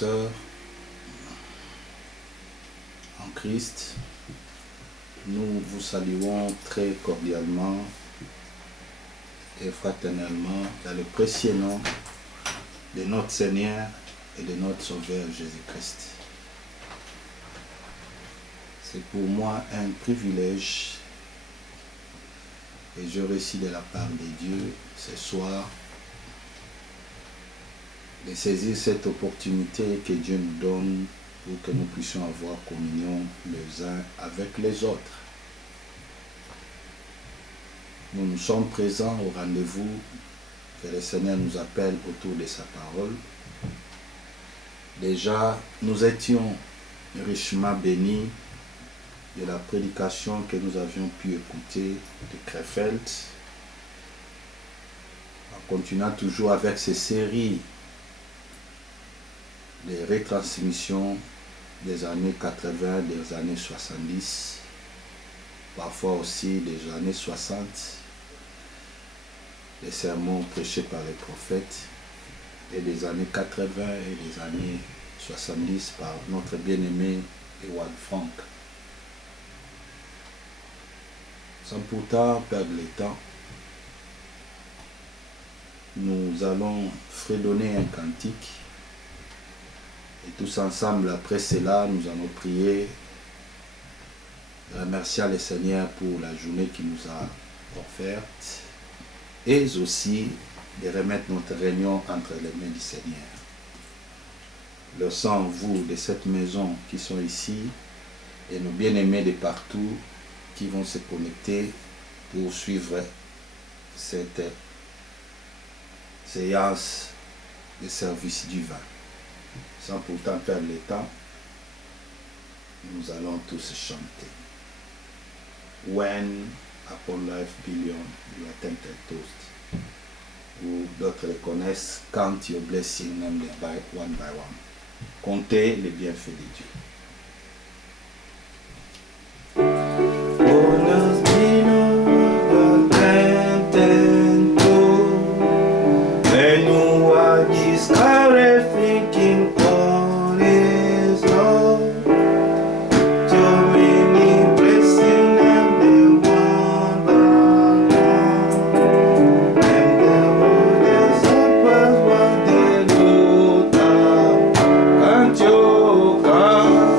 sœurs en Christ, nous vous saluons très cordialement et fraternellement dans le précieux nom de notre Seigneur et de notre Sauveur Jésus-Christ. C'est pour moi un privilège et je reçois de la part de Dieu ce soir de saisir cette opportunité que Dieu nous donne pour que nous puissions avoir communion les uns avec les autres. Nous nous sommes présents au rendez-vous que le Seigneur nous appelle autour de sa parole. Déjà, nous étions richement bénis de la prédication que nous avions pu écouter de Krefeld, en continuant toujours avec ces séries de retransmissions des années 80, des années 70, parfois aussi des années 60, des sermons prêchés par les prophètes, et des années 80 et des années 70 par notre bien-aimé Ewald Frank. Sans pourtant perdre le temps, nous allons fredonner un cantique et tous ensemble, après cela, nous allons prier, remerciant le Seigneur pour la journée qu'il nous a offerte et aussi de remettre notre réunion entre les mains du Seigneur. Le sang, vous, de cette maison qui sont ici et nos bien-aimés de partout qui vont se connecter pour suivre cette séance de service divin. Sans pourtant perdre le temps, nous allons tous chanter. When upon life billion you are tempted toast. Ou d'autres le connaissent, count your blessing name by one. Comptez les bienfaits de Dieu. God.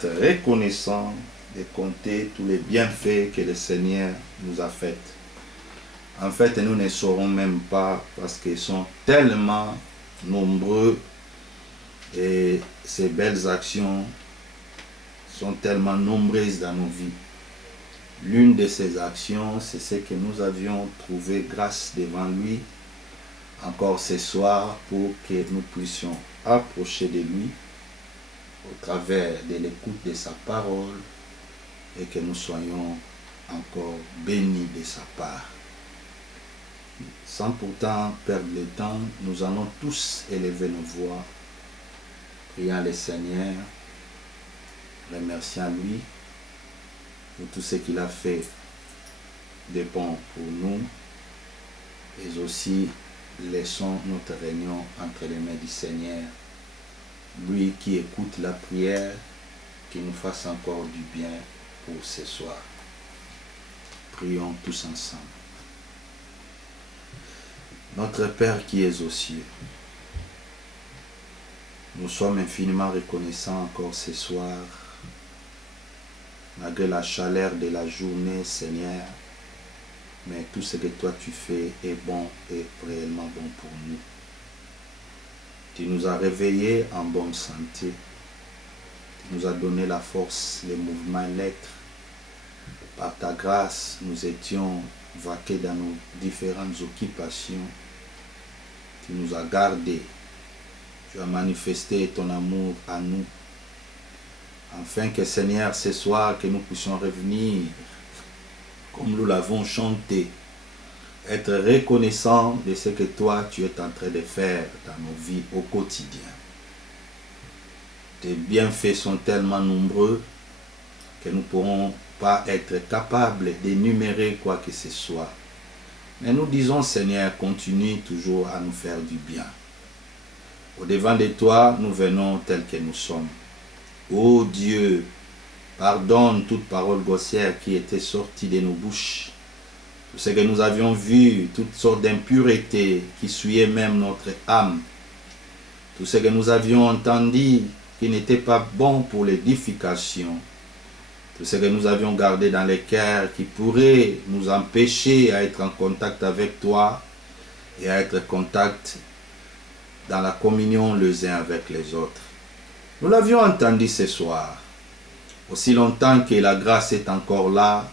être reconnaissants, de compter tous les bienfaits que le Seigneur nous a faits. En fait, nous ne saurons même pas parce qu'ils sont tellement nombreux et ces belles actions sont tellement nombreuses dans nos vies. L'une de ces actions, c'est ce que nous avions trouvé grâce devant lui encore ce soir pour que nous puissions approcher de lui au travers de l'écoute de sa parole et que nous soyons encore bénis de sa part. Sans pourtant perdre le temps, nous allons tous élever nos voix, priant le Seigneur, remerciant lui pour tout ce qu'il a fait de bon pour nous, et aussi laissons notre réunion entre les mains du Seigneur, lui qui écoute la prière, qui nous fasse encore du bien pour ce soir. Prions tous ensemble. Notre Père qui es aux cieux, nous sommes infiniment reconnaissants encore ce soir, malgré la chaleur de la journée, Seigneur, mais tout ce que toi tu fais est bon et réellement bon pour nous. Tu nous as réveillés en bonne santé, tu nous as donné la force, les mouvements, l'être. Par ta grâce, nous étions vaqués dans nos différentes occupations. Tu nous as gardés. Tu as manifesté ton amour à nous. Afin que, Seigneur, ce soir, que nous puissions revenir, comme nous l'avons chanté, être reconnaissants de ce que toi, tu es en train de faire dans nos vies au quotidien. Tes bienfaits sont tellement nombreux que nous ne pourrons pas être capables d'énumérer quoi que ce soit. Mais nous disons, Seigneur, continue toujours à nous faire du bien. Au-devant de toi, nous venons tels que nous sommes. Ô Dieu, pardonne toute parole grossière qui était sortie de nos bouches. Tout ce que nous avions vu, toutes sortes d'impuretés qui souillaient même notre âme. Tout ce que nous avions entendu qui n'était pas bon pour l'édification. Tout ce que nous avions gardé dans les cœurs qui pourrait nous empêcher à être en contact avec toi et à être en contact dans la communion les uns avec les autres. Nous l'avions entendu ce soir. Aussi longtemps que la grâce est encore là,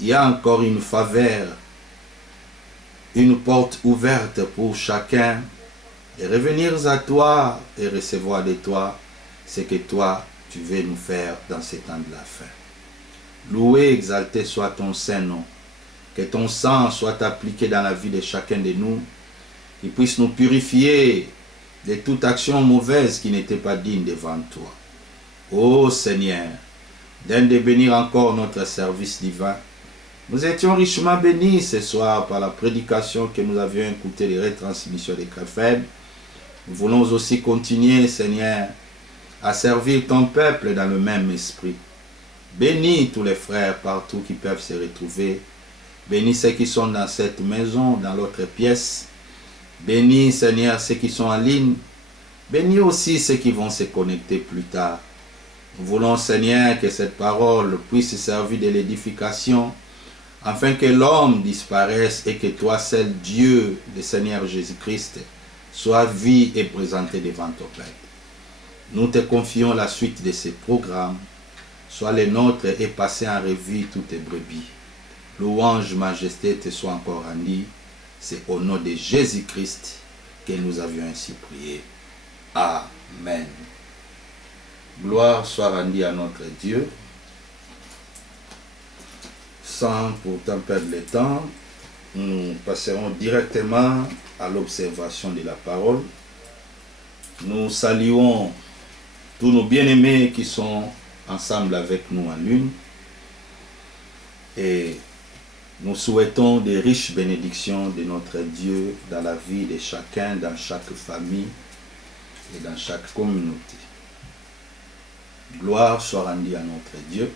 il y a encore une faveur, une porte ouverte pour chacun de revenir à toi et recevoir de toi ce que toi tu veux nous faire dans ces temps de la fin. Loué, exalté soit ton Saint-Nom. Que ton sang soit appliqué dans la vie de chacun de nous, qu'il puisse nous purifier de toute action mauvaise qui n'était pas digne devant toi. Ô Seigneur, donne de bénir encore notre service divin. Nous étions richement bénis ce soir par la prédication que nous avions écoutée, les retransmissions des Crefèdes. Nous voulons aussi continuer, Seigneur, à servir ton peuple dans le même esprit. Bénis tous les frères partout qui peuvent se retrouver. Bénis ceux qui sont dans cette maison, dans l'autre pièce. Bénis, Seigneur, ceux qui sont en ligne. Bénis aussi ceux qui vont se connecter plus tard. Nous voulons, Seigneur, que cette parole puisse servir de l'édification, afin que l'homme disparaisse et que toi, seul Dieu, le Seigneur Jésus-Christ, sois vu et présenté devant ton Père. Nous te confions la suite de ces programmes. Sois les nôtres et passez en revue toutes tes brebis. Louange, majesté te soit encore rendue. C'est au nom de Jésus-Christ que nous avions ainsi prié. Amen. Gloire soit rendue à notre Dieu. Sans pourtant perdre le temps, nous passerons directement à l'observation de la parole. Nous saluons tous nos bien-aimés qui sont ensemble avec nous en l'une. Et nous souhaitons des riches bénédictions de notre Dieu dans la vie de chacun, dans chaque famille et dans chaque communauté. Gloire soit rendue à notre Dieu.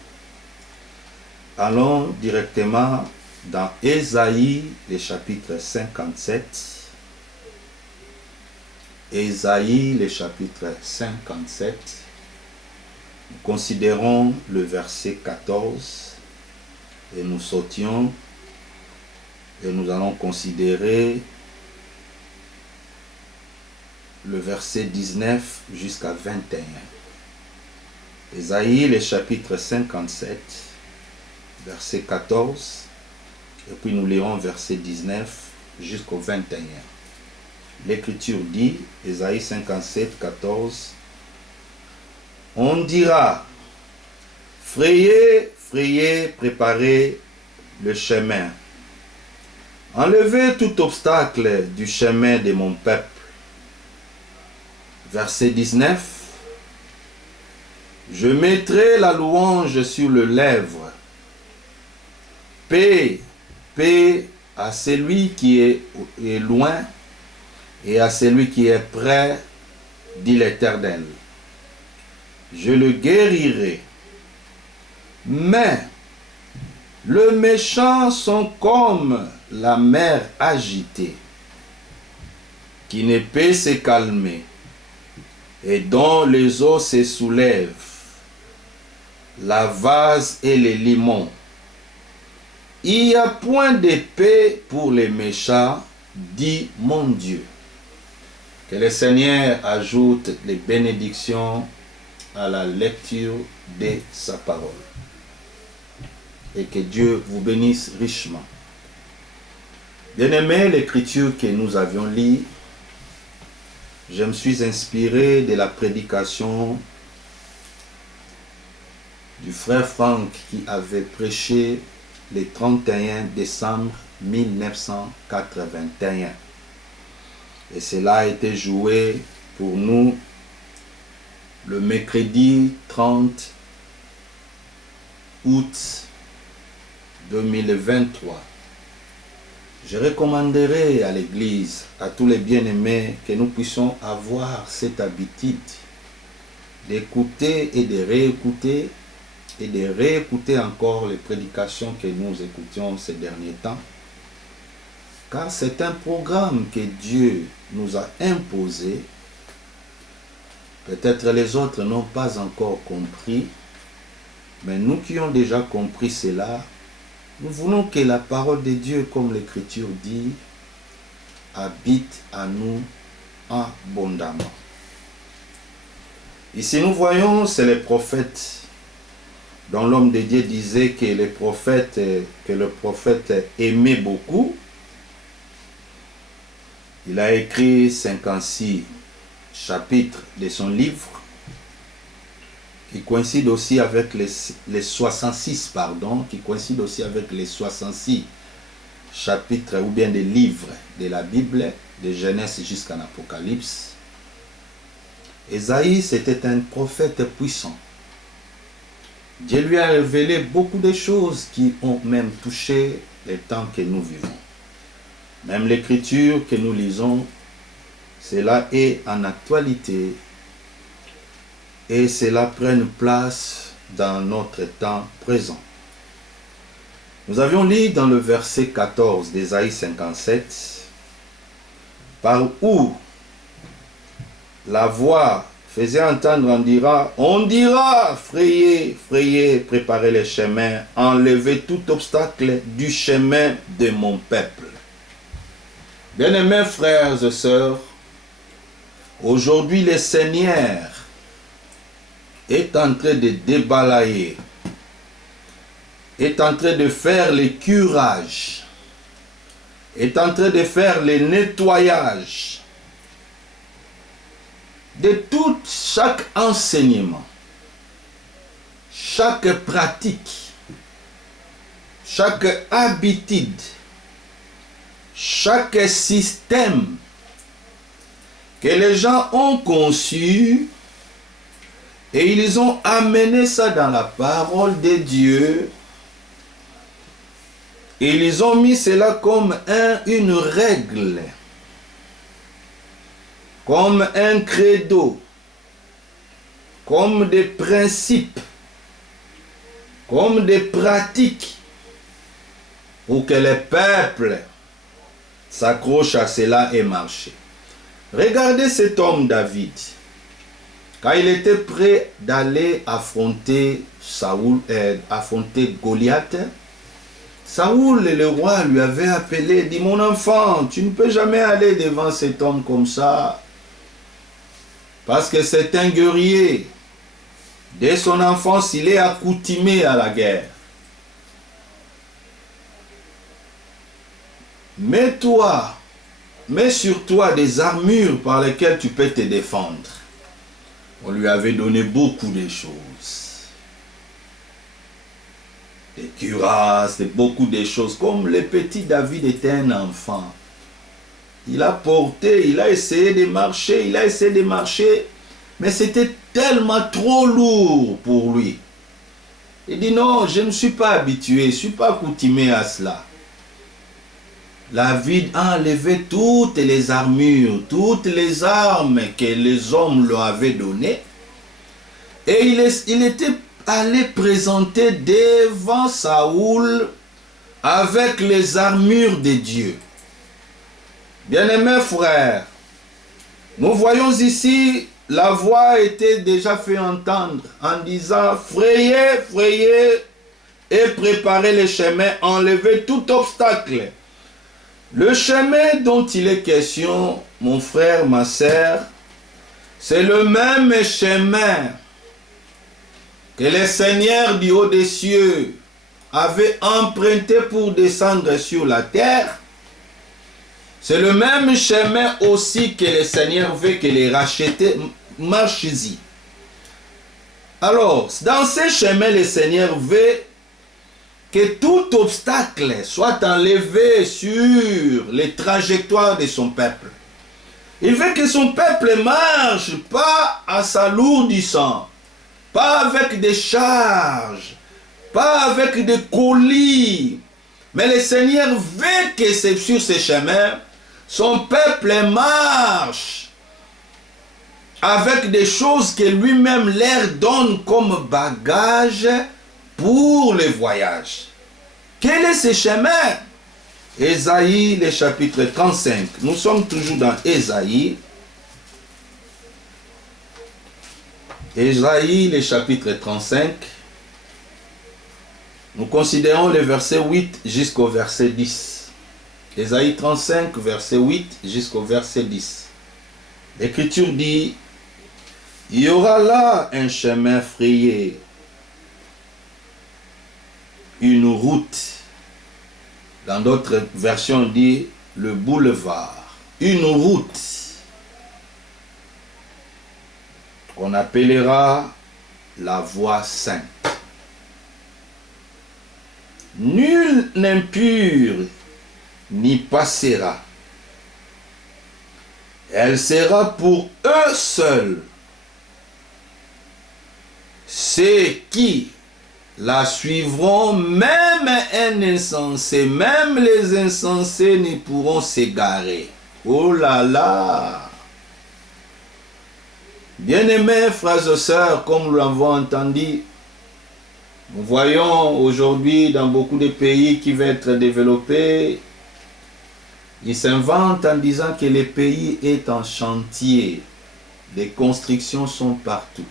Allons directement dans Ésaïe, le chapitre 57. Ésaïe, le chapitre 57. Nous considérons le verset 14 et nous sautions et nous allons considérer le verset 19 jusqu'à 21. Ésaïe, le chapitre 57, verset 14, et puis nous lirons verset 19 jusqu'au 21. L'Écriture dit, Ésaïe 57, 14, on dira, frayez, frayez, préparez le chemin. Enlevez tout obstacle du chemin de mon peuple. Verset 19, je mettrai la louange sur les lèvres. Paix, paix à celui qui est loin et à celui qui est près, dit l'Éternel. Je le guérirai. Mais les méchants sont comme la mer agitée, qui ne peut se calmer, et dont les eaux se soulèvent, la vase et les limons. Il n'y a point de paix pour les méchants, dit mon Dieu. Que le Seigneur ajoute les bénédictions à la lecture de sa parole. Et que Dieu vous bénisse richement. Bien-aimés, l'écriture que nous avions lue, je me suis inspiré de la prédication du frère Franck qui avait prêché le 31 décembre 1981. Et cela a été joué pour nous le mercredi 30 août 2023. Je recommanderais à l'Église, à tous les bien-aimés, que nous puissions avoir cette habitude d'écouter et de réécouter encore les prédications que nous écoutions ces derniers temps. Car c'est un programme que Dieu nous a imposé. Peut-être les autres n'ont pas encore compris, mais nous qui avons déjà compris cela, nous voulons que la parole de Dieu, comme l'Écriture dit, habite à nous abondamment. Ici nous voyons, c'est les prophètes dont l'homme de Dieu disait que le prophète aimait beaucoup. Il a écrit 56 chapitres de son livre, qui coïncide aussi avec les 66, qui coïncide aussi avec les 66 chapitres ou bien des livres de la Bible, de Genèse jusqu'à l'Apocalypse. Ésaïe, c'était un prophète puissant. Dieu lui a révélé beaucoup de choses qui ont même touché les temps que nous vivons. Même l'écriture que nous lisons, cela est en actualité et cela prend place dans notre temps présent. Nous avions lu dans le verset 14 d'Ésaïe 57, par où la voix faisait entendre, on dira, frayez, frayez, préparez les chemins, enlevez tout obstacle du chemin de mon peuple. Bien-aimés frères et sœurs, aujourd'hui le Seigneur est en train de débalayer, est en train de faire le curage, est en train de faire le nettoyage de chaque enseignement, chaque pratique, chaque habitude, chaque système que les gens ont conçu et ils ont amené ça dans la parole de Dieu et ils ont mis cela comme une règle, comme un credo, comme des principes, comme des pratiques pour que le peuple s'accroche à cela et marche. Regardez cet homme David. quand il était prêt d'aller affronter affronter Goliath, Saoul, le roi, lui avait appelé, dit, mon enfant, tu ne peux jamais aller devant cet homme comme ça, parce que c'est un guerrier. Dès son enfance, il est accoutumé à la guerre. Mets sur toi des armures par lesquelles tu peux te défendre. On lui avait donné beaucoup de choses. Des cuirasses, beaucoup de choses. Comme le petit David était un enfant. Il a porté, il a essayé de marcher, mais c'était tellement trop lourd pour lui. Il dit non, je ne suis pas habitué, je ne suis pas accoutumé à cela. David a enlevé toutes les armures, toutes les armes que les hommes lui avaient données. Et il était allé présenter devant Saoul avec les armures de Dieu. Bien-aimés frères, nous voyons ici, la voix était déjà fait entendre en disant, frayez, frayez et préparez le chemin, enlevez tout obstacle. Le chemin dont il est question, mon frère, ma sœur, c'est le même chemin que le Seigneur du haut des cieux avait emprunté pour descendre sur la terre. C'est le même chemin aussi que le Seigneur veut que les rachetés marchent-y. Alors, dans ce chemin, le Seigneur veut que tout obstacle soit enlevé sur les trajectoires de son peuple. Il veut que son peuple marche pas en s'alourdissant, pas avec des charges, pas avec des colis. Mais le Seigneur veut que sur ce chemin, son peuple marche avec des choses que lui-même leur donne comme bagage pour le voyage. Quel est ce chemin? Ésaïe, le chapitre 35. Nous sommes toujours dans Ésaïe. Ésaïe, le chapitre 35. Nous considérons le verset 8 jusqu'au verset 10. Ésaïe 35, verset 8 jusqu'au verset 10. L'Écriture dit, il y aura là un chemin frayé, une route. Dans d'autres versions, on dit le boulevard. Une route qu'on appellera la voie sainte. Nul n'impur n'y passera. Elle sera pour eux seuls. Ceux qui la suivront, même un insensé, même les insensés ne pourront s'égarer. Oh là là! Bien-aimés frères et sœurs, comme nous l'avons entendu, nous voyons aujourd'hui dans beaucoup de pays qui veulent être développés, ils s'inventent en disant que le pays est en chantier. Les constructions sont partout.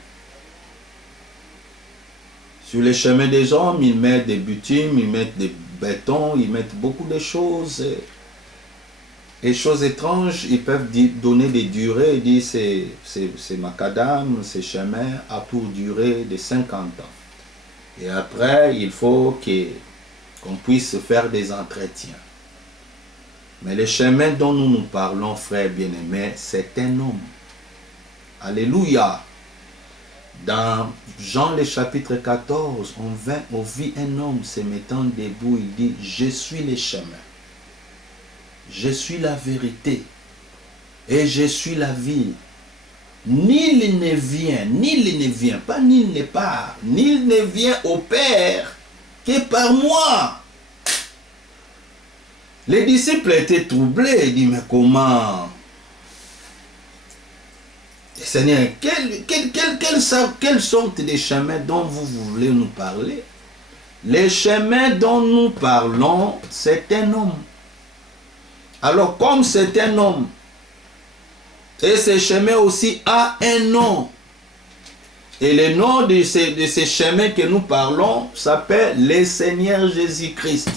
Sur les chemins des hommes, ils mettent des bitumes, ils mettent des bétons, ils mettent beaucoup de choses. Et choses étranges, ils peuvent donner des durées. Ils disent c'est macadam, ce chemin a pour durée de 50 ans. Et après, il faut qu'on puisse faire des entretiens. Mais le chemin dont nous nous parlons, frères bien-aimés, c'est un homme. Alléluia. Dans Jean le chapitre 14, on vit un homme se mettant debout, il dit, je suis le chemin, je suis la vérité et je suis la vie. Nul ne vient, pas nul ne part, nul ne vient au Père que par moi. Les disciples étaient troublés, ils disent, mais comment? Seigneur, quelle sorte de chemin dont vous voulez nous parler? Les chemins dont nous parlons, c'est un homme. Alors, comme c'est un homme, et ce chemin aussi a un nom, Et le nom de ces chemins que nous parlons s'appelle le Seigneur Jésus-Christ.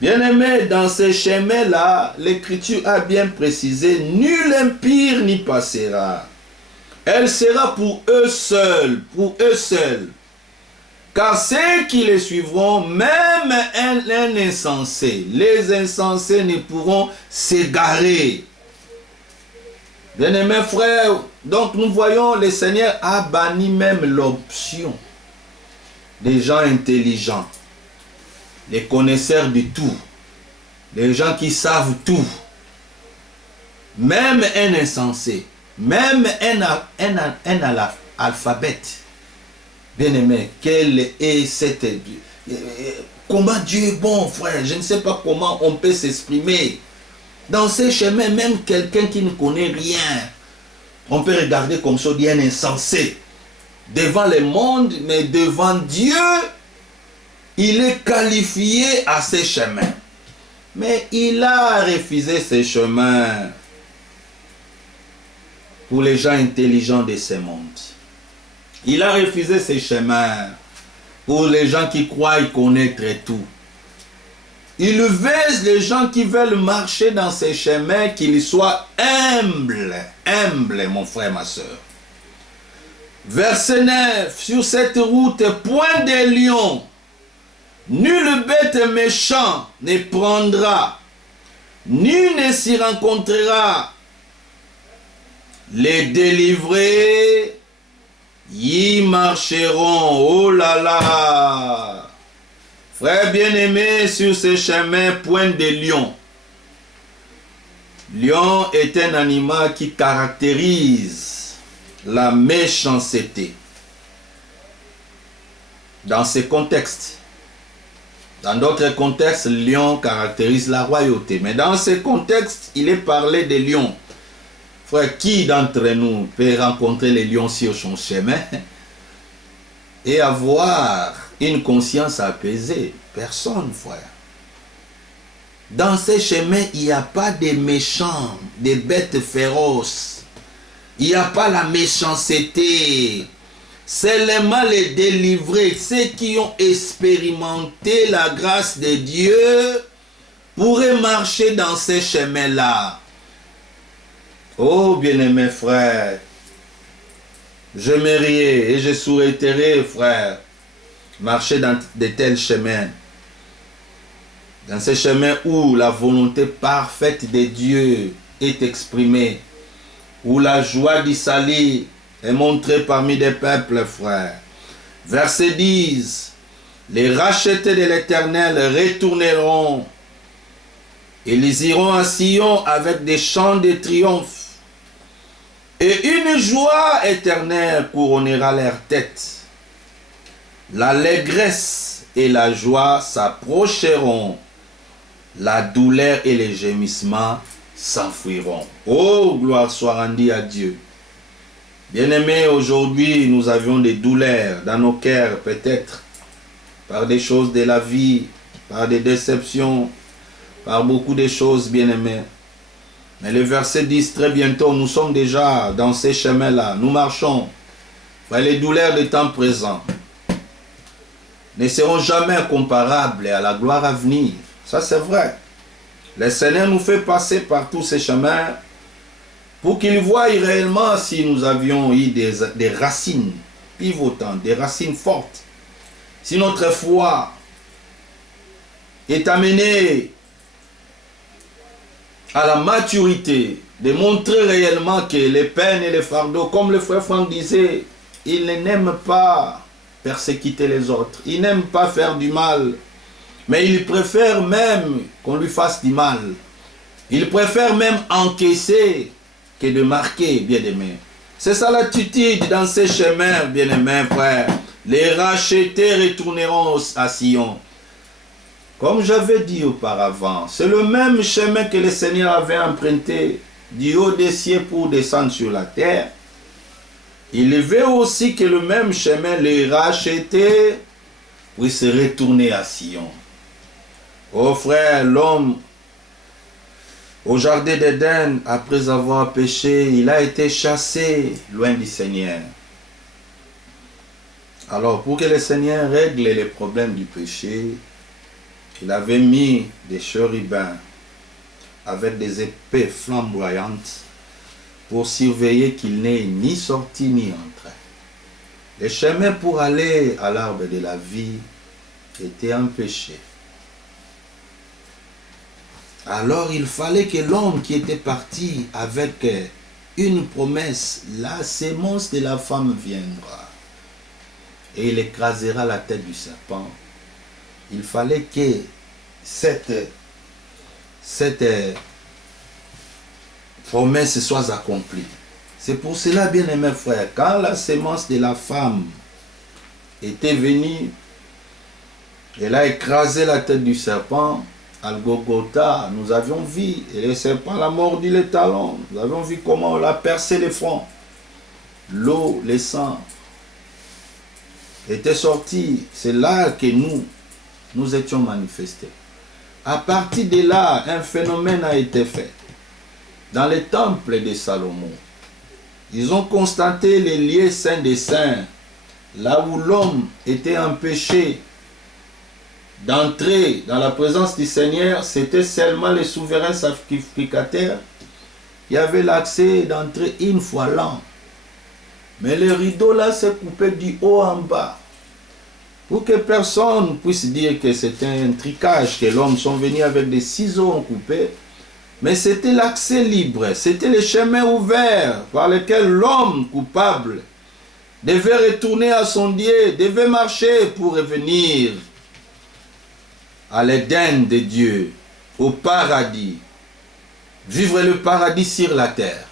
Bien-aimés, dans ces chemins-là, l'Écriture a bien précisé, nul impie n'y passera. Elle sera pour eux seuls, Car ceux qui les suivront, même un insensé, les insensés ne pourront s'égarer. Bien-aimés frères, donc nous voyons le Seigneur a banni même l'option des gens intelligents, les connaisseurs de tout, les gens qui savent tout, même un insensé, même un alphabète. Bien-aimé, quelle est cette... Comment Dieu est bon, frère, je ne sais pas comment on peut s'exprimer. Dans ces chemins, même quelqu'un qui ne connaît rien, on peut regarder comme ça, dit un insensé. Devant le monde, mais devant Dieu, il est qualifié à ces chemins. Mais il a refusé ces chemins pour les gens intelligents de ce monde. Il a refusé ces chemins pour les gens qui croient connaître tout. Il vise les gens qui veulent marcher dans ces chemins, qu'ils soient humbles, mon frère, ma soeur. Verset 9, sur cette route, point de lion, nul bête méchant ne prendra, nul ne s'y rencontrera. Les délivrés y marcheront. Oh là là! Frères bien-aimés, sur ce chemin, point de lion. Lion est un animal qui caractérise la méchanceté. Dans ce contexte, dans d'autres contextes, lion caractérise la royauté. Mais dans ce contexte, il est parlé de lion. Frère, qui d'entre nous peut rencontrer les lions sur son chemin et avoir une conscience apaisée? Personne, frère. Dans ces chemins, il n'y a pas de méchants, des bêtes féroces. Il n'y a pas la méchanceté. Seulement les délivrés, ceux qui ont expérimenté la grâce de Dieu, pourraient marcher dans ces chemins-là. Oh, bien-aimés frères, j'aimerais et je souhaiterais, frère, marcher dans de tels chemins. Dans ces chemins où la volonté parfaite de Dieu est exprimée, où la joie du salut est montrée parmi des peuples, frères. Verset 10, les rachetés de l'Éternel retourneront. Ils iront à Sion avec des chants de triomphe. Et une joie éternelle couronnera leur tête. L'allégresse et la joie s'approcheront. La douleur et les gémissements s'enfuiront. Oh, gloire soit rendue à Dieu. Bien-aimés, aujourd'hui, nous avions des douleurs dans nos cœurs, peut-être, par des choses de la vie, par des déceptions, par beaucoup de choses, bien-aimés. Mais le verset 10, très bientôt, nous sommes déjà dans ces chemins-là. Nous marchons. Les douleurs du temps présent ne seront jamais comparables à la gloire à venir. Ça, c'est vrai. Le Seigneur nous fait passer par tous ces chemins pour qu'il voie réellement si nous avions eu des racines pivotantes, des racines fortes. Si notre foi est amenée à la maturité, de montrer réellement que les peines et les fardeaux, comme le frère Franck disait, il n'aime pas persécuter les autres, il n'aime pas faire du mal, mais il préfère même qu'on lui fasse du mal. Il préfère même encaisser que de marquer, bien-aimés. C'est ça l'attitude dans ces chemins, bien-aimés, frères. Les rachetés retourneront à Sion. Comme j'avais dit auparavant, c'est le même chemin que le Seigneur avait emprunté du haut des cieux pour descendre sur la terre. Il veut aussi que le même chemin, les rachetés, puisse retourner à Sion. Oh frère, l'homme au jardin d'Éden, après avoir péché, il a été chassé loin du Seigneur. Alors, pour que le Seigneur règle les problèmes du péché, il avait mis des chérubins avec des épées flamboyantes pour surveiller qu'il n'ait ni sorti ni entré. Le chemin pour aller à l'arbre de la vie était empêché. Alors il fallait que l'homme qui était parti avec une promesse, la sémence de la femme viendra et il écrasera la tête du serpent. Il fallait que cette promesse soit accomplie. C'est pour cela, bien-aimés frères, quand la sémence de la femme était venue, elle a écrasé la tête du serpent. À Golgotha, nous avions vu, et le serpent l'a mordu les talons. Nous avions vu comment on l'a percé les fronts. L'eau, le sang était sorti. C'est là que nous étions manifestés. À partir de là, un phénomène a été fait. Dans le temple de Salomon, ils ont constaté les lieux saints des saints, là où l'homme était empêché d'entrer dans la présence du Seigneur. C'était seulement les souverains sacrificateurs qui avaient l'accès d'entrer une fois l'an. Mais le rideau là s'est coupé du haut en bas, pour que personne puisse dire que c'était un tricage, que l'homme sont venus avec des ciseaux en coupé. Mais c'était l'accès libre, c'était le chemin ouvert par lequel l'homme coupable devait retourner à son Dieu, devait marcher pour revenir à l'Éden de Dieu, au paradis, vivre le paradis sur la terre.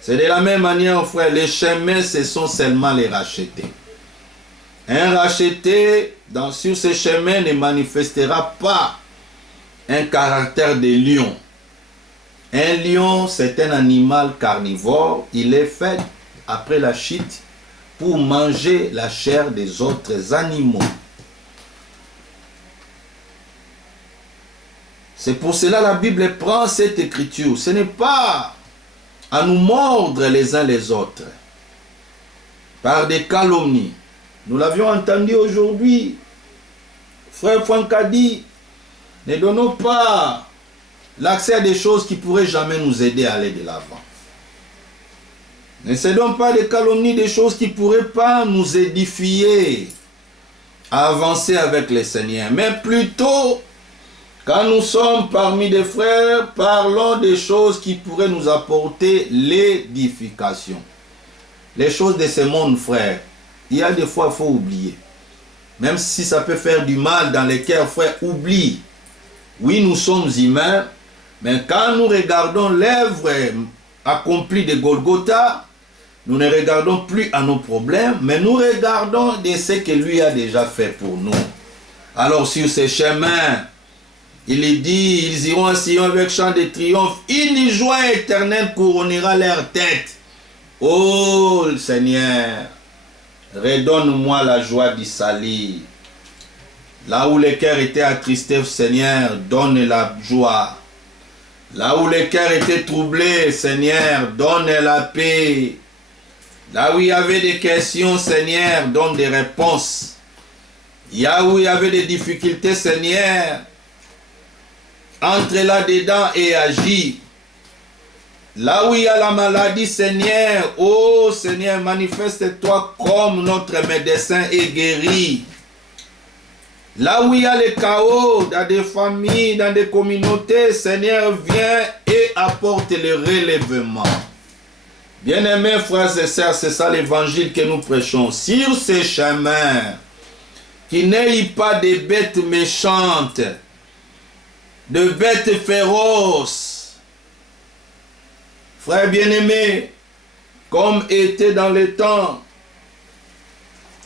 C'est de la même manière, frère, les chemins, ce sont seulement les rachetés. Un racheté, sur ce chemin, ne manifestera pas un caractère de lion. Un lion, c'est un animal carnivore. Il est fait, après la chute, pour manger la chair des autres animaux. C'est pour cela que la Bible prend cette écriture. Ce n'est pas à nous mordre les uns les autres par des calomnies. Nous l'avions entendu aujourd'hui. Frère Franck a dit, ne donnons pas l'accès à des choses qui pourraient jamais nous aider à aller de l'avant. Ne cédons pas des calomnies, des choses qui ne pourraient pas nous édifier à avancer avec le Seigneur. Mais plutôt, quand nous sommes parmi des frères, parlons des choses qui pourraient nous apporter l'édification. Les choses de ce monde, frère, il y a des fois, il faut oublier. Même si ça peut faire du mal dans les cœurs, frère, oublie. Oui, nous sommes humains, mais quand nous regardons l'œuvre accomplie de Golgotha, nous ne regardons plus à nos problèmes, mais nous regardons de ce que lui a déjà fait pour nous. Alors sur ces chemins, il dit, ils iront à Sion avec chant de triomphe. Une joie éternelle couronnera leur tête. Oh Seigneur, redonne-moi la joie du salut. Là où le cœur était attristé, Seigneur, donne la joie. Là où le cœur était troublé, Seigneur, donne la paix. Là où il y avait des questions, Seigneur, donne des réponses. Là où il y avait des difficultés, Seigneur, entre là-dedans et agis. Là où il y a la maladie, Seigneur, oh Seigneur, manifeste-toi comme notre médecin et guéri. Là où il y a le chaos, dans des familles, dans des communautés, Seigneur, viens et apporte le relèvement. Bien-aimés frères et sœurs, c'est ça l'évangile que nous prêchons. Sur ces chemins, qu'il n'ait pas de bêtes méchantes, de bêtes féroces. Frères bien-aimés, comme était dans le temps,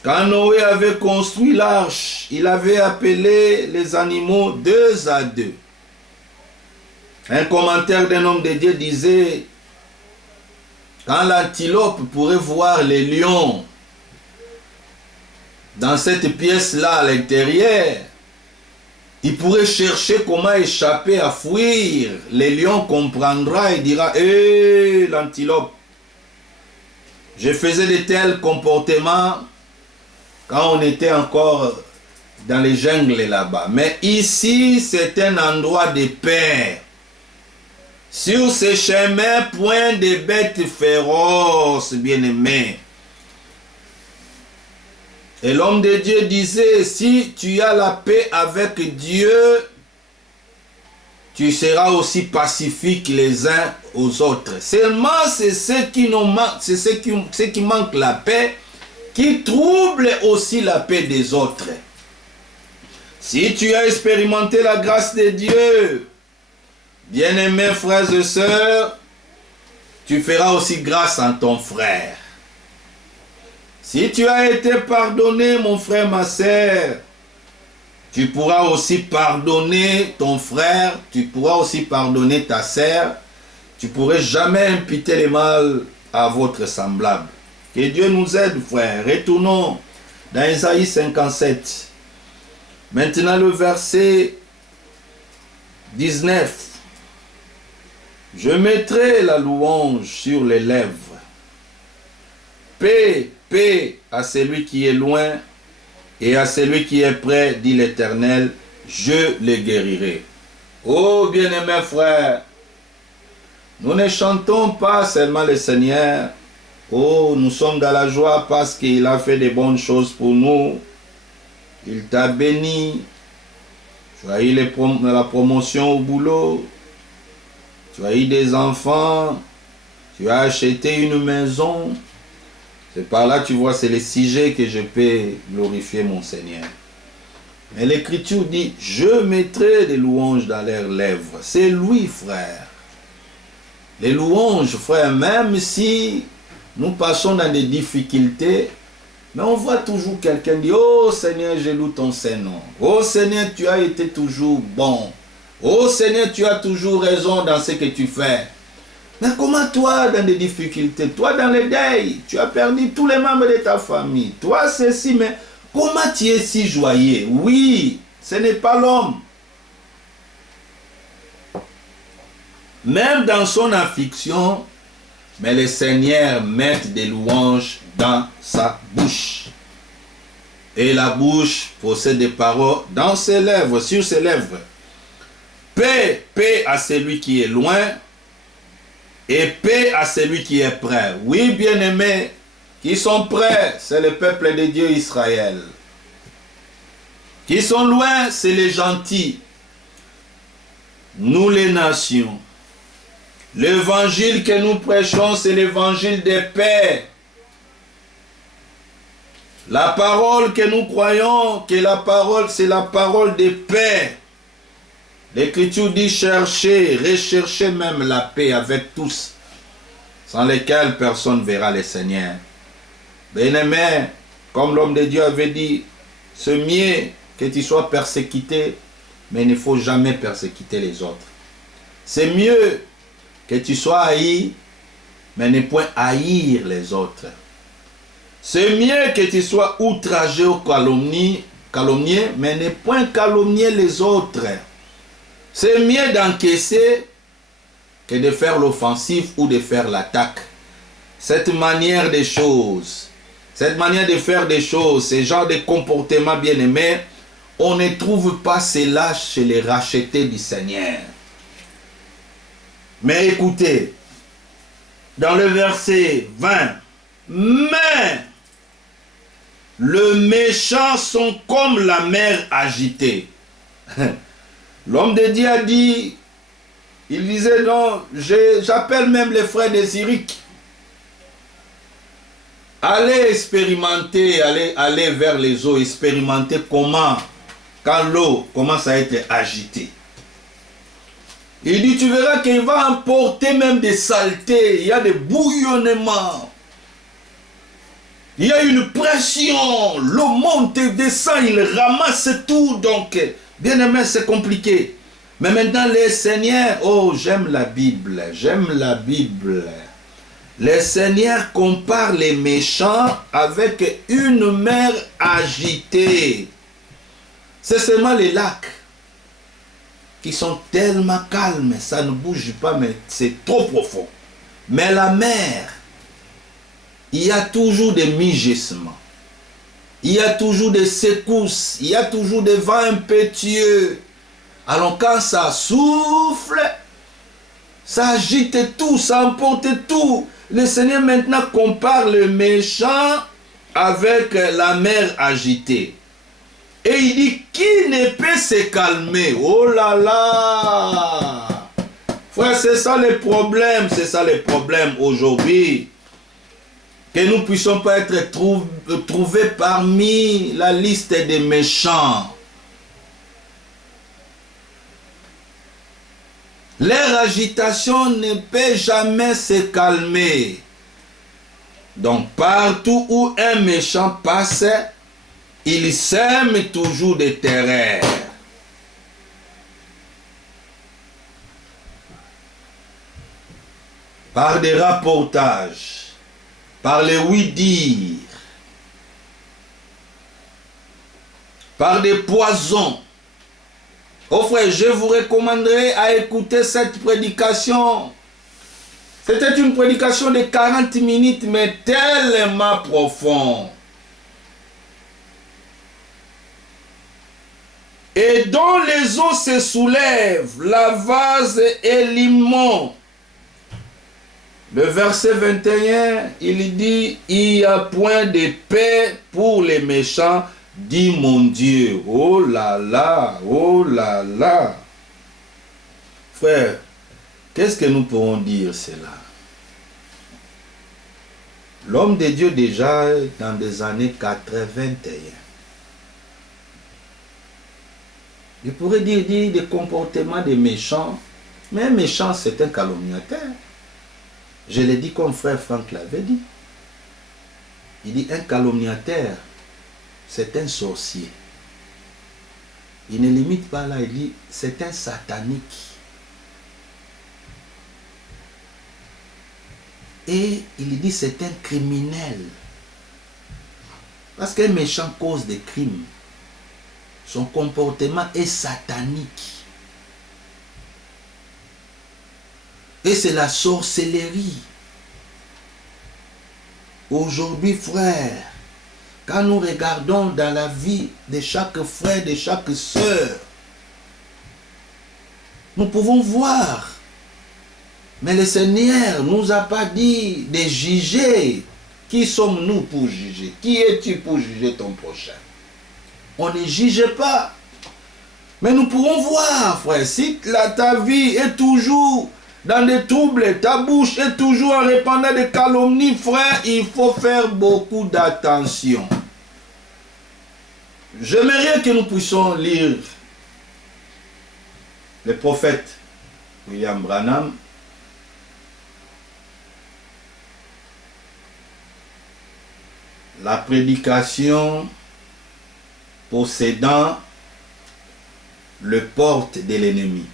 quand Noé avait construit l'arche, il avait appelé les animaux 2 à 2. Un commentaire d'un homme de Dieu disait, quand l'antilope pourrait voir les lions dans cette pièce-là à l'intérieur, il pourrait chercher comment échapper à fuir. Le lion comprendra et dira, hé, l'antilope, je faisais de tels comportements quand on était encore dans les jungles là-bas. Mais ici, c'est un endroit de paix. Sur ce chemin, point de bêtes féroces, bien-aimés. Et l'homme de Dieu disait, si tu as la paix avec Dieu, tu seras aussi pacifique les uns aux autres. Seulement, c'est ce qui manque la paix, qui trouble aussi la paix des autres. Si tu as expérimenté la grâce de Dieu, bien-aimés frères et sœurs, tu feras aussi grâce à ton frère. Si tu as été pardonné, mon frère, ma sœur, tu pourras aussi pardonner ton frère, tu pourras aussi pardonner ta sœur. Tu ne pourras jamais imputer les mal à votre semblable. Que Dieu nous aide, frère. Retournons dans Isaïe 57. Maintenant le verset 19. Je mettrai la louange sur les lèvres. Paix, paix à celui qui est loin et à celui qui est près, dit l'Éternel, je les guérirai. Oh bien-aimés frères, nous ne chantons pas seulement le Seigneur. Oh, nous sommes dans la joie parce qu'il a fait de bonnes choses pour nous. Il t'a béni. Tu as eu la promotion au boulot. Tu as eu des enfants. Tu as acheté une maison. C'est par là, tu vois, c'est le sujet que je peux glorifier mon Seigneur. Mais l'Écriture dit, je mettrai des louanges dans leurs lèvres. C'est lui, frère. Les louanges, frère, même si nous passons dans des difficultés, mais on voit toujours quelqu'un dire, oh Seigneur, je loue ton Saint-Nom. Oh Seigneur, tu as été toujours bon. Oh Seigneur, tu as toujours raison dans ce que tu fais. Mais comment toi, dans des difficultés, toi dans les deuils, tu as perdu tous les membres de ta famille, toi ceci, mais comment tu es si joyeux? Oui, ce n'est pas l'homme. Même dans son affliction, mais le Seigneur met des louanges dans sa bouche. Et la bouche possède des paroles dans ses lèvres, sur ses lèvres. Paix, paix à celui qui est loin, et paix à celui qui est prêt. Oui, bien-aimés, qui sont prêts, c'est le peuple de Dieu Israël. Qui sont loin, c'est les gentils. Nous les nations. L'évangile que nous prêchons, c'est l'évangile de paix. La parole que nous croyons, que la parole, c'est la parole de paix. L'Écriture dit chercher, rechercher même la paix avec tous, sans lesquels personne ne verra le Seigneur. Bien-aimé, comme l'homme de Dieu avait dit, c'est mieux que tu sois persécuté, mais il ne faut jamais persécuter les autres. C'est mieux que tu sois haï, mais ne point haïr les autres. C'est mieux que tu sois outragé ou calomnié, mais ne point calomnier les autres. C'est mieux d'encaisser que de faire l'offensive ou de faire l'attaque. Cette manière de choses, cette manière de faire des choses, ce genre de comportement bien-aimé, on ne trouve pas cela chez les rachetés du Seigneur. Mais écoutez, dans le verset 20, mais le méchant sont comme la mer agitée. L'homme de Dieu a dit, il disait non, j'appelle même les frères des Iriques. Allez expérimenter, allez vers les eaux, expérimenter comment, quand l'eau commence à être agitée. Il dit, tu verras qu'il va emporter même des saletés, il y a des bouillonnements. Il y a une pression, l'eau monte et descend, il ramasse tout, donc, bien aimé, c'est compliqué. Mais maintenant, les seigneurs, oh, j'aime la Bible, j'aime la Bible. Les seigneurs comparent les méchants avec une mer agitée. C'est seulement les lacs qui sont tellement calmes, ça ne bouge pas, mais c'est trop profond. Mais la mer, il y a toujours des migissements. Il y a toujours des secousses, il y a toujours des vents impétueux. Alors quand ça souffle, ça agite tout, ça emporte tout. Le Seigneur maintenant compare le méchant avec la mer agitée. Et il dit, qui ne peut se calmer? Oh là là! Frère, c'est ça le problème, aujourd'hui. Que nous ne puissions pas être trouvés parmi la liste des méchants. Leur agitation ne peut jamais se calmer. Donc partout où un méchant passe, il sème toujours des terreurs. Par des rapportages, par les oui-dire, par des poisons. Oh frère, je vous recommanderais à écouter cette prédication. C'était une prédication de 40 minutes, mais tellement profonde. Et dont les eaux se soulèvent, la vase et l'immonde. Le verset 21, il dit, il n'y a point de paix pour les méchants, dit mon Dieu. Oh là là, oh là là. Frère, qu'est-ce que nous pourrons dire cela? L'homme de Dieu déjà dans des années 81. Il pourrait dire des comportements des méchants, mais un méchant c'est un calomniateur. Je l'ai dit comme frère Franck l'avait dit. Il dit un calomniateur, c'est un sorcier. Il ne limite pas là, il dit c'est un satanique. Et il dit c'est un criminel. Parce qu'un méchant cause des crimes. Son comportement est satanique. Et c'est la sorcellerie. Aujourd'hui, frère, quand nous regardons dans la vie de chaque frère, de chaque sœur, nous pouvons voir. Mais le Seigneur ne nous a pas dit de juger. Qui sommes-nous pour juger? Qui es-tu pour juger ton prochain? On ne juge pas. Mais nous pourrons voir, frère, si ta vie est toujours dans des troubles, ta bouche est toujours en répandant des calomnies, frère, il faut faire beaucoup d'attention. J'aimerais que nous puissions lire le prophète William Branham. La prédication possédant le porte de l'ennemi.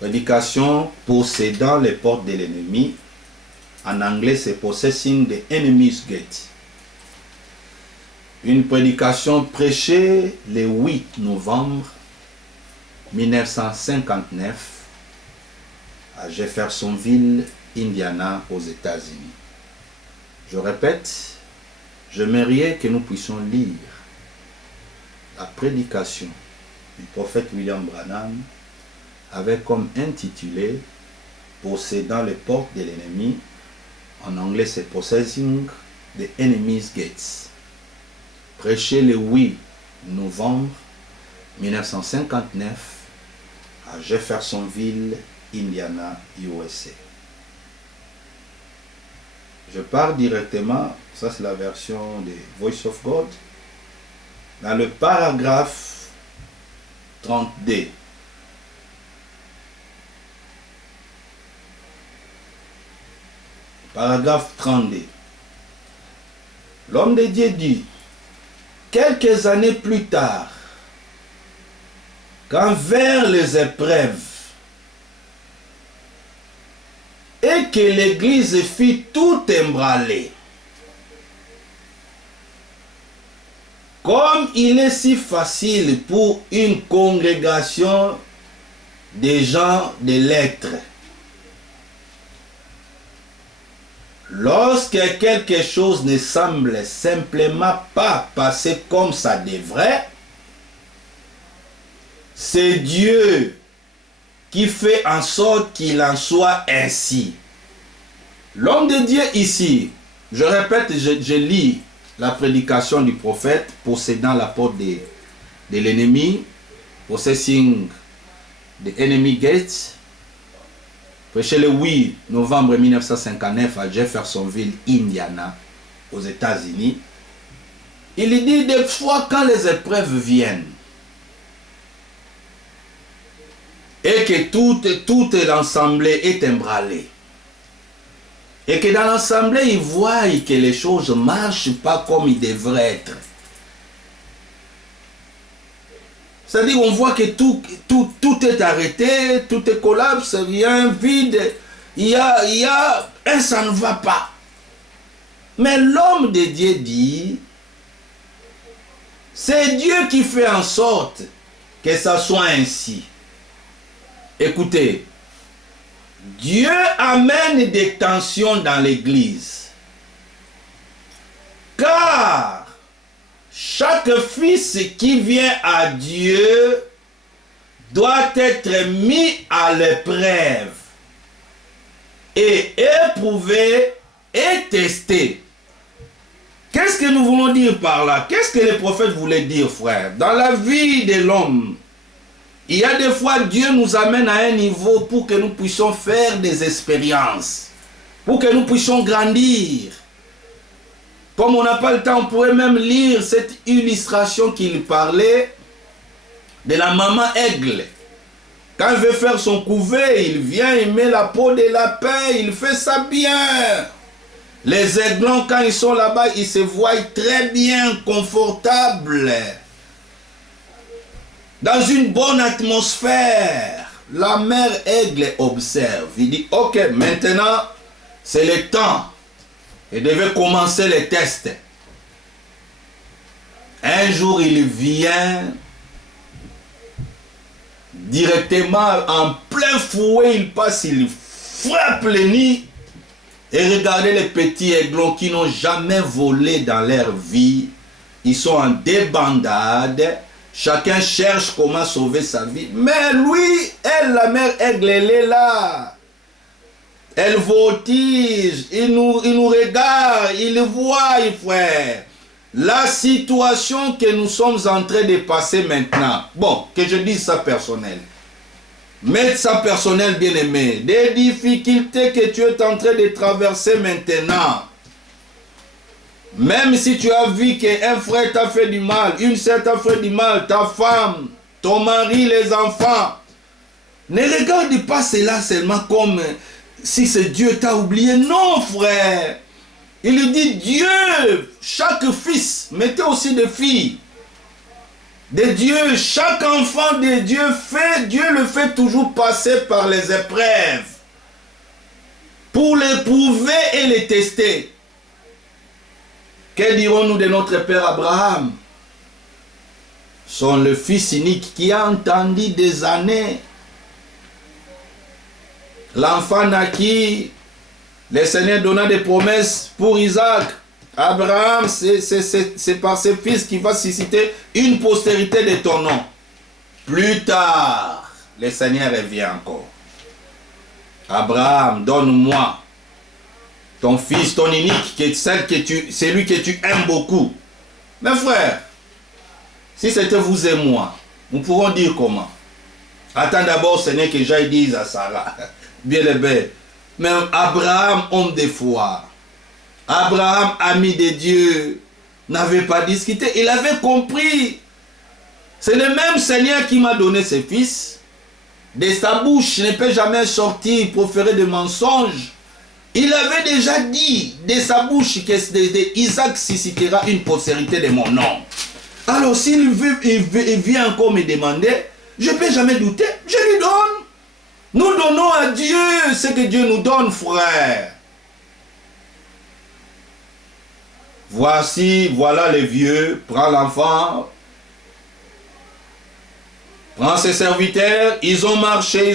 Prédication possédant les portes de l'ennemi. En anglais, c'est Possessing the Enemy's Gate. Une prédication prêchée le 8 novembre 1959 à Jeffersonville, Indiana, aux États-Unis. Je répète, j'aimerais que nous puissions lire la prédication du prophète William Branham avec comme intitulé Possédant les portes de l'ennemi. En anglais, c'est Possessing the Enemy's Gates. Prêché le 8 novembre 1959 à Jeffersonville, Indiana, USA. Je pars directement, ça c'est la version de Voice of God, dans le paragraphe 30D. Paragraphe 30D. L'homme de Dieu dit, quelques années plus tard, quand vers les épreuves, et que l'Église fit tout embranler, comme il est si facile pour une congrégation de gens de lettres lorsque quelque chose ne semble simplement pas passer comme ça devrait, c'est Dieu qui fait en sorte qu'il en soit ainsi. L'homme de Dieu ici, je répète, je lis la prédication du prophète possédant la porte de l'ennemi, possessing the enemy gate, prêché le 8 novembre 1959 à Jeffersonville, Indiana, aux États-Unis. Il dit des fois quand les épreuves viennent et que toute l'assemblée est emballée, et que dans l'assemblée, ils voient que les choses ne marchent pas comme ils devraient être. C'est-à-dire on voit que tout est arrêté, tout est collapse, rien vide, il y a et ça ne va pas. Mais l'homme de Dieu dit, c'est Dieu qui fait en sorte que ça soit ainsi. Écoutez, Dieu amène des tensions dans l'église. Car chaque fils qui vient à Dieu doit être mis à l'épreuve et éprouvé et testé. Qu'est-ce que nous voulons dire par là? Qu'est-ce que les prophètes voulaient dire, frère? Dans la vie de l'homme, il y a des fois Dieu nous amène à un niveau pour que nous puissions faire des expériences, pour que nous puissions grandir. Comme on n'a pas le temps, on pourrait même lire cette illustration qu'il parlait de la maman aigle. Quand il veut faire son couvert, il vient, il met la peau de lapin, il fait ça bien. Les aiglons, quand ils sont là-bas, ils se voient très bien, confortables. Dans une bonne atmosphère, la mère aigle observe. Il dit, ok, maintenant, c'est le temps. Il devait commencer les tests. Un jour, il vient directement en plein fouet, il passe, il frappe le nid. Et regardez les petits aiglons qui n'ont jamais volé dans leur vie. Ils sont en débandade. Chacun cherche comment sauver sa vie. Mais lui, elle, la mère aigle, elle est là. Elle voltige. Il nous regarde. Il voit, frère. La situation que nous sommes en train de passer maintenant. Bon, que je dise ça personnel. Mettre ça personnel, bien aimé. Des difficultés que tu es en train de traverser maintenant. Même si tu as vu qu'un frère t'a fait du mal, une sœur t'a fait du mal, ta femme, ton mari, les enfants, ne regarde pas cela seulement comme si c'est Dieu t'a oublié. Non, frère. Il lui dit, Dieu, chaque fils, mettez aussi des filles, de Dieu, chaque enfant de Dieu le fait toujours passer par les épreuves pour l'éprouver et les tester. Que dirons-nous de notre père Abraham? Son le fils unique qui a entendu des années. L'enfant naquit, le Seigneur donna des promesses pour Isaac. Abraham, c'est par ses fils qu'il va susciter une postérité de ton nom. Plus tard, le Seigneur revient encore. Abraham, donne-moi ton fils, ton unique, celui que tu aimes beaucoup. Mes frères, si c'était vous et moi, nous pourrons dire comment? Attends d'abord, Seigneur, que j'aille dire à Sarah, bien le bête. Mais Abraham, homme de foi, Abraham, ami de Dieu, n'avait pas discuté. Il avait compris. C'est le même Seigneur qui m'a donné ses fils. De sa bouche ne peut jamais sortir, proférer de mensonges. Il avait déjà dit de sa bouche que Isaac suscitera une postérité de mon nom. Alors s'il vient encore me demander, je ne peux jamais douter, je lui donne. Nous donnons à Dieu ce que Dieu nous donne, frère. Voilà les vieux, prends l'enfant, prends ses serviteurs, ils ont marché,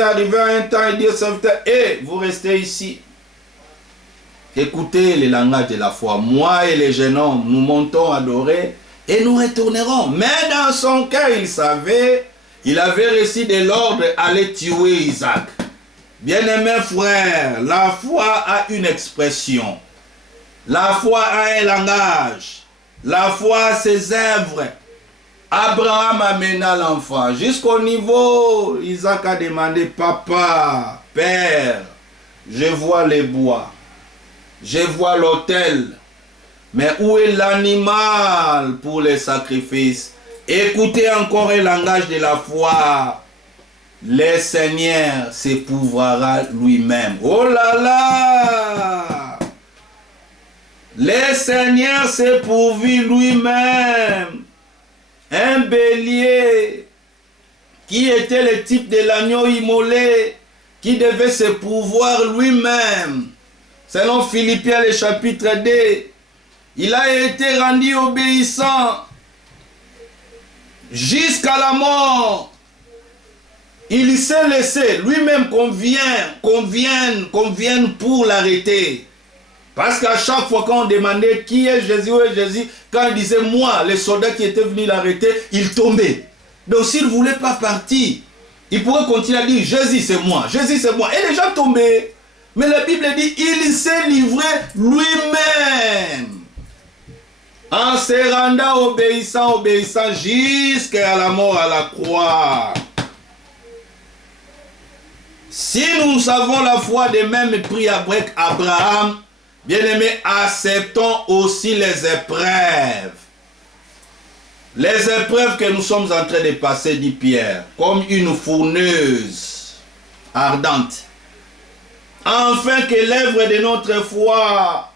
arrivé à un temps, et dit aux serviteurs, vous restez ici. Écoutez le langage de la foi. Moi et les jeunes hommes, nous montons adorer et nous retournerons. Mais dans son cœur, il savait, il avait reçu de l'ordre d'aller tuer Isaac. Bien-aimés frères, la foi a une expression. La foi a un langage. La foi a ses œuvres. Abraham amena l'enfant. Jusqu'au niveau, Isaac a demandé, papa, père, je vois les bois. Je vois l'autel. Mais où est l'animal pour les sacrifices? Écoutez encore le langage de la foi. Le Seigneur s'épouvoira lui-même. Oh là là! Le Seigneur s'épouvit lui-même. Un bélier qui était le type de l'agneau immolé qui devait s'épouvoir lui-même. Selon Philippiens le chapitre 2, il a été rendu obéissant jusqu'à la mort. Il s'est laissé lui-même qu'on vienne pour l'arrêter. Parce qu'à chaque fois qu'on demandait qui est Jésus, où est Jésus, quand il disait moi, les soldats qui étaient venus l'arrêter, il tombait. Donc s'il ne voulait pas partir, il pourrait continuer à dire Jésus c'est moi, Jésus c'est moi. Et les gens tombaient. Mais la Bible dit il s'est livré lui-même. En se rendant obéissant jusqu'à la mort à la croix. Si nous avons la foi des mêmes prix avec Abraham, bien-aimés, acceptons aussi les épreuves. Les épreuves que nous sommes en train de passer, dit Pierre, comme une fourneuse ardente. Afin que l'œuvre de notre foi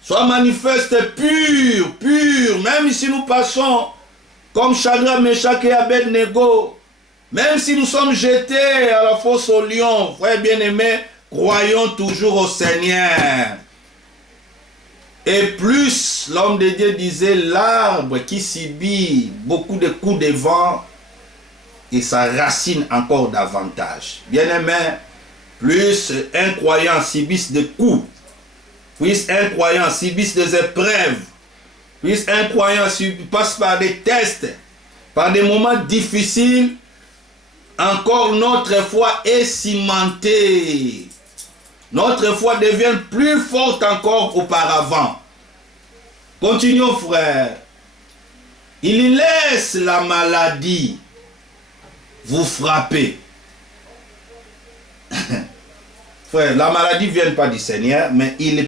soit manifeste pure, même si nous passons comme Shadrach, Meshach et Abednego, même si nous sommes jetés à la fosse au lion, frères bien-aimés, croyons toujours au Seigneur. Et plus, l'homme de Dieu disait, l'arbre qui subit beaucoup de coups de vent, et sa racine encore davantage. Bien-aimés, plus un croyant subisse des coups, plus un croyant subisse des épreuves, plus un croyant passe par des tests, par des moments difficiles, encore notre foi est cimentée. Notre foi devient plus forte encore auparavant. Continuons, frère. Il laisse la maladie vous frapper. Frère, la maladie ne vient pas du Seigneur, mais il